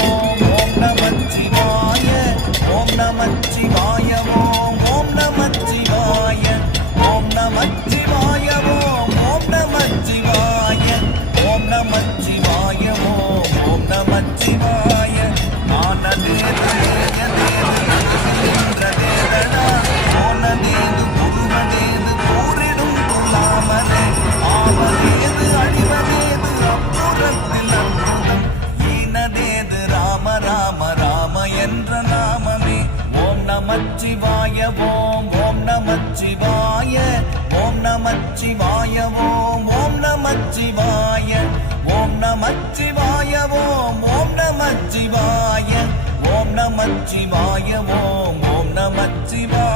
ஓம் ஓம் நமச்சிவாய ஓம் நமச்சிவாய ஓம் ஓம் நமச்சிவாய ஓம் நமச்சிவாய ஓம் ஓம் நமச்சிவாய ஓம் நமச்சிவாய ஓம் ஓம் நமச்சிவாய ஆனதேது நின்றதேதடா போனதேது புகுவதேது கூறிடும் கொள்ளாமலே ஆவதேது அழிவதேது அப்புறத்தில் அற்புதம் ஈனதேது ராம ராம ராம என்ற நாமமே ஓம் நமச்சிவாய ஓம் ஓம் நமச்சிவாய ஓம் நமச்சிவாய ஓம் ஓம் நமச்சிவாய ஓம் நமச்சிவாய ஓம் ஓம் நமச்சிவாய ஓம் நமச்சிவாய ஓம் ஓம் நமச்சிவாய